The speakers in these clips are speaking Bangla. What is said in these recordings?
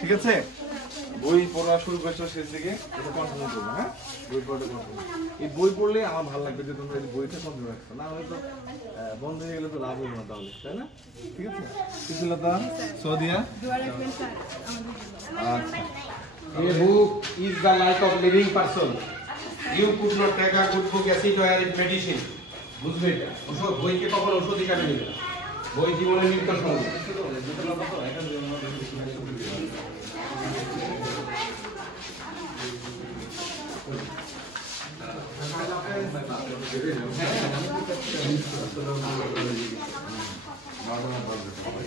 ঠিক আছে? বই পড়া শুরু করেছো শেষ দিকে, এটা কন্টিনিউ করবে, হ্যাঁ? বই পড়তে কন্টিনিউ। এই বই পড়লে আমার ভালো লাগবে যে তোমরা এই বইটা কন্টিনিউ রাখছো, না হলে তো বন্ধ হয়ে গেলে তো লাভ হইল না তাহলে, তাই না? ঠিক আছে? সুশীলতা, সোদিয়া, আচ্ছা। A book is the life of living person. You could not take a good book as it were in medicine. বুঝবে এটা? ওষুধ বইকে কখনো ওষুধ হিসাবে নেবে না। বই জীবনের নিত্য সঙ্গী।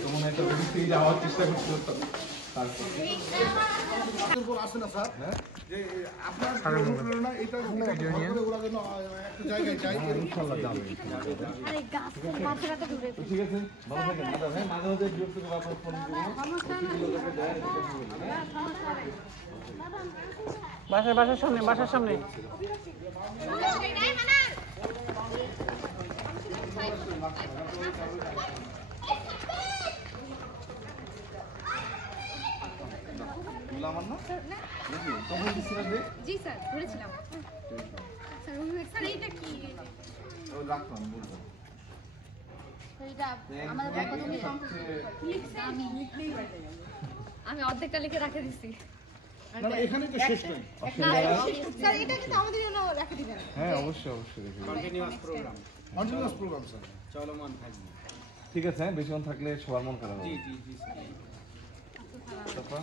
তোমার একটা থেকে যাওয়ার চেষ্টা করছো আসে না স্যার, যে আপনার অনুপ্রেরণা এটা একটা জায়গায় যাই, ইনশাআল্লাহ যাবে। ঠিক আছে, ভালো থাকেন দাদা, হ্যাঁ? মাঝে মাঝে বিরক্ত করে আপনার ফোন করবো। বাসার সামনে আমার না তখন দিছিলাম যে জি স্যার ধরেছিলাম স্যার স্যার এইটা কি রাখলাম বলবো এটা আমাদের পক্ষ থেকে আমি অর্ধেকটা লিখে রেখে দিছি। না এখানে তো শেষ নাই স্যার এটা কিন্তু আমাদের জন্য রেখে দিবেন। হ্যাঁ অবশ্যই অবশ্যই দেখি কন্টিনিউয়াস প্রোগ্রাম স্যার চলমান থাকবে। ঠিক আছে, হ্যাঁ? বেশিক্ষণ থাকলে সবার মন খারাপ হবে। জি স্যার। তারপর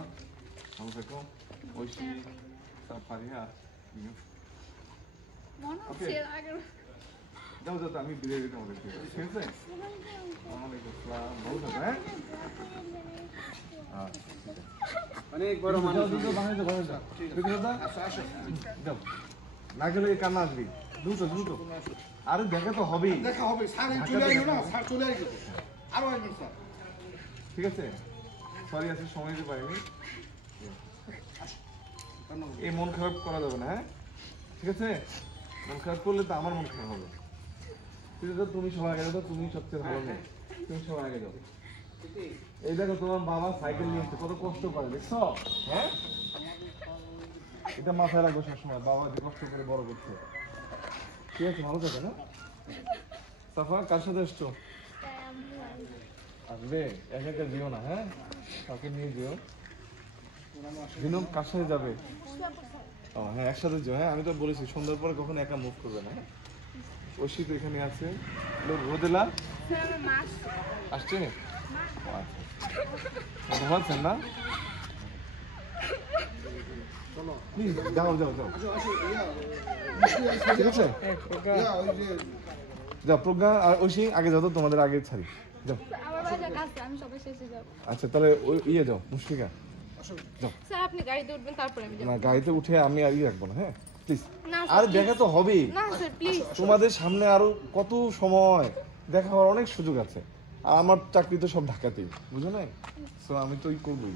ভালো থেকো, ঐশী, ফারিহা, মনে হচ্ছে আগে যাও যাও, আমি বিদায় দিতে আমাদের, ঠিক আছে? ওয়ালাইকুম আসসালাম, ভালো থাকো, হ্যাঁ? অনেক বড় মানুষ। যাও, না গেলে কান্না আসবি, দ্রুত দ্রুত। আরে দেখা তো হবেই, দেখা হবে স্যার, চলে আসলো না স্যার, চলে আসলো আরো আসবেন স্যার। ঠিক আছে? সরি আছে, সময় দিতে পারিনি। এই মন খারাপ করা যাবে না, হ্যাঁ? ঠিক আছে? মন খারাপ করলে তো আমার মন খারাপ হবে। ঠিক আছে, তুমি সবাই আগে যাও, তুমি সবচেয়ে ভালো মেয়ে, তুমি সবাই আগে যাও। এই দেখো তোমার বাবা সাইকেল নিয়ে এসছে, কত কষ্ট করে, দেখছো? হ্যাঁ, এটা মাথায় রাখবো সবসময়, বাবা যে কষ্ট করে বড় করছে। ঠিক আছে, ভালো থাকো, না? সাফা, কার সাথে এসছো? আসবে, একা একা যেও না, হ্যাঁ? কাউকে নিয়ে যেও। দিনম কার সাথে যাবে? ও হ্যাঁ, একসাথে যাও, হ্যাঁ? আমি তো বলেছি সন্ধ্যার পরে কখনো একা মুভ করবে না, হ্যাঁ? ঐশী তো এখানে আছে, রোদেলা আসছে, ঘুমাচ্ছেন না? প্লিজ যাও যাও যাও, ঠিক আছে? যাও, প্রজ্ঞা আর ঐশী আগে যাও তো, তোমাদের আগে ছাড়ি, যাও। আমার বাসা কাছে, আমি সবাই শেষে যাব। আচ্ছা তাহলে ওই ইয়ে যাও, মুশফিকা যাও। স্যার আপনি গাড়িতে উঠবেন তারপরে আমি যাব। না, গাড়িতে উঠে আমি আর রাখবো না, হ্যাঁ? প্লিজ। না আর দেখা তো হবেই, না স্যার প্লিজ। তোমাদের সামনে আরো কত সময়, দেখা হওয়ার অনেক সুযোগ আছে। আর আমার চাকরি তো সব ঢাকাতেই, বুঝো না? সো আমি তো এই করবোই।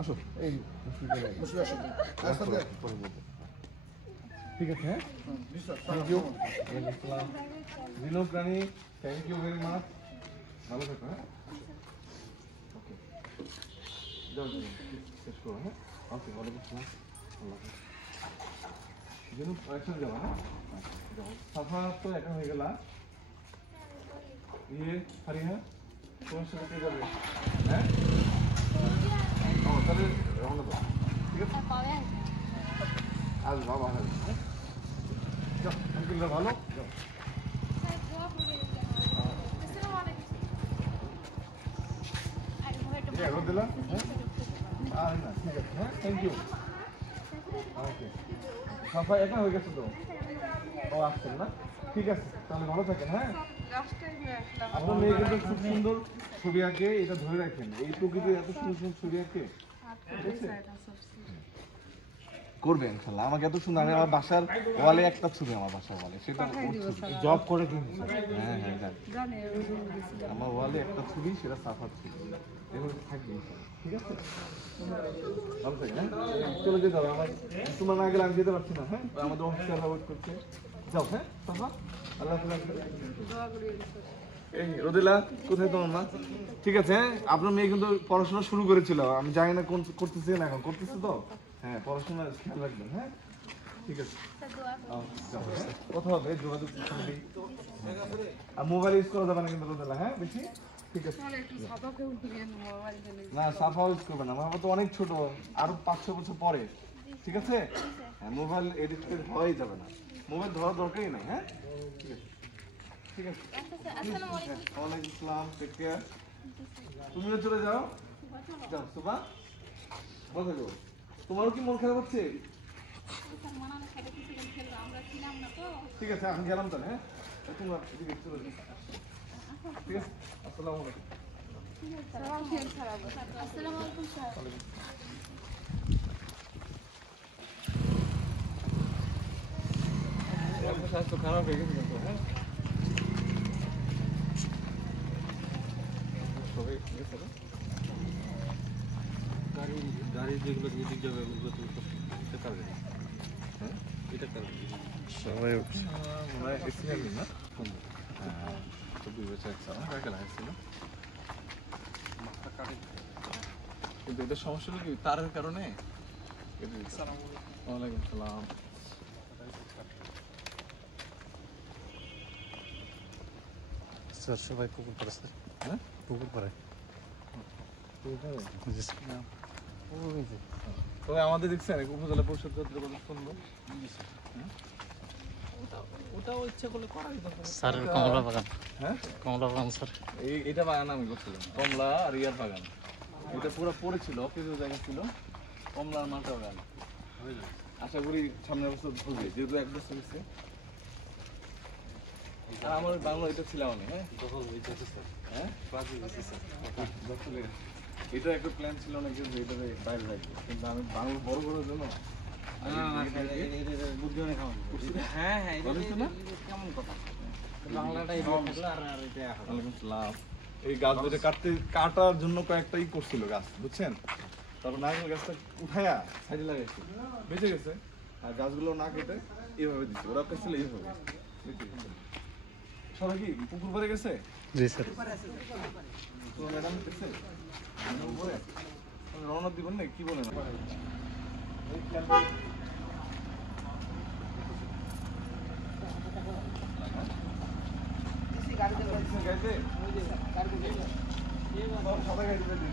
আসো, এই ঠিক আছে, হ্যাঁ? Thank you Rani, thank you very much. ভালো থাকো, হ্যাঁ? ওকে, যাও যাও, শেষ করো, হ্যাঁ? ওকে, ওয়ালাইকুম আসসালাম, আল্লাহ হাফেজ। যেন একসাথে যাবো, হ্যাঁ? যাও। সাফা তো একা হয়ে গেলা, ইয়ে ফারিহা তোমার সাথে কে যাবে? হ্যাঁ, তাহলে রওনা দাও, ঠিক আছে? আজ বাবা হ্যাঁ, যাও, আলহামদুলিল্লাহ ভালো, যাও। দিলাম, হ্যাঁ? না ঠিক আছে, হ্যাঁ, থ্যাংক ইউ। ওকে, সাফা একা হয়ে গেছে তো, ও আসছেন না? ঠিক আছে, তাহলে ভালো থাকেন, হ্যাঁ? আপনার মেয়ে কিন্তু খুব সুন্দর ছবি আঁকে, এটা ধরে রাখেন, এই প্রকৃতির এত সুন্দর সুন্দর ছবি আঁকে, করবে ইনশাল্লাহ। আমাকে এত সুন্দর, আমি আমার বাসার ওয়ালে একটা ছবি, আমার বাসার ওয়ালে, সেটা জব করে কিন্তু, হ্যাঁ হ্যাঁ জানি, আমার ওয়ালে একটা ছবি, সেটা সাফার ছবি, এভাবে থাকবে, ঠিক আছে? ভালো থাকে, হ্যাঁ? চলে যেতে হবে আমার, তোমার না গেলে আমি যেতে পারছি না, হ্যাঁ? আমাদের অফিসাররা ওয়েট করছে, যাও, হ্যাঁ? সাফা, আল্লাহ হাফেজ। এই রোদেলা কোথায় তোমার মা? ঠিক আছে হ্যাঁ? আপনার মেয়ে কিন্তু পড়াশোনা শুরু করেছিল, আমি জানি না কোন করতেছে না এখন করতেছে তো, হ্যাঁ পড়াশোনা খেয়াল রাখবেন হ্যাঁ ঠিক আছে। কথা হবে যোগাযোগ করবেন। আর মোবাইল ইউজ করা যাবে না কিন্তু রোদেলা, হ্যাঁ বেশি ঠিক আছে। না সাফা ইউজ করবে না, আমার তো অনেক ছোট, আরো 5-6 বছর পরে ঠিক আছে। হ্যাঁ মোবাইল এডিক্টেড হওয়াই যাবে না, মোবাইল ধরার দরকারই নাই, হ্যাঁ ঠিক আছে ঠিক আছে। ওয়ালাইকুম আসসালাম, টেক কেয়ার। তুমিও চলে যাও, যাও সুবা বসে গো। তোমারও কি মন খারাপ হচ্ছে? ঠিক আছে আমি গেলাম তাহলে, হ্যাঁ তোমরা ঠিক আছে চলে যাও, ঠিক আছে। আসসালামু আলাইকুম। আসসালামু আলাইকুম স্যার। আপনার স্বাস্থ্য খারাপ হয়ে গেছে কিন্তু, হ্যাঁ সবাই ঠিক আছে না? গাড়ি যেগুলো মিটিং যাবে ওগুলো তো এটা কারণে হ্যাঁ এটা কারণে সবাই মনে হয় এক্সিডেন্ট না? হ্যাঁ তো 2 বছর কাকে লাগাইছিল মাথা কাটে কিন্তু ওদের সমস্যা হলো কি তারের কারণে। ওয়ালাইকুম সালাম। স্যার সবাই পুকুর পড়ে স্যার হ্যাঁ পুকুর পড়ে তবে আমাদের দেখছেন উপজেলা পরিষদ শুনবো ওটাও ইচ্ছে করলে করাই দরকার। স্যার কমলা বাগান হ্যাঁ কমলা বাগান স্যার এটা বাগান আমি করছিলাম, কমলা আর ইয়ার বাগান, এটা পুরো পড়েছিল কিছু জায়গা ছিল কমলা আর মালটা বাগান। আশা করি সামনের বছর ধরবে, যেহেতু 1 বছর হয়েছে। আর আমার বাংলা এটা ছিলাম আমি, হ্যাঁ দখল হয়েছে স্যার হ্যাঁ বাজি হয়েছে স্যার দখলে এটা একটা প্ল্যান ছিল না কিন্তু এটাতে বাইরে রাখবো, কিন্তু আমি বাংলা বড় বড় জন্য বুদ্ধি অনেক খাওয়া হ্যাঁ হ্যাঁ কেমন কথা বাংলাটাই থাকলো আর এটা ওয়ালাইকুম আসসালাম। এই গাছ দুটো কাটার জন্য কয়েকটা ই করছিল গাছ বুঝছেন, তারপর নারকেল গাছটা উঠায়া সাইডে লাগাইছি, বেঁচে গেছে। আর গাছগুলো না কেটে এইভাবে দিচ্ছে, ওরা কাছে এইভাবে সবাই কি পুকুর পাড়ে গেছে? জি স্যার তোমার ম্যাডাম গেছে রওনা দিবেন না কি বলেন? গাড়িতে সবাই গাড়িতে দিন।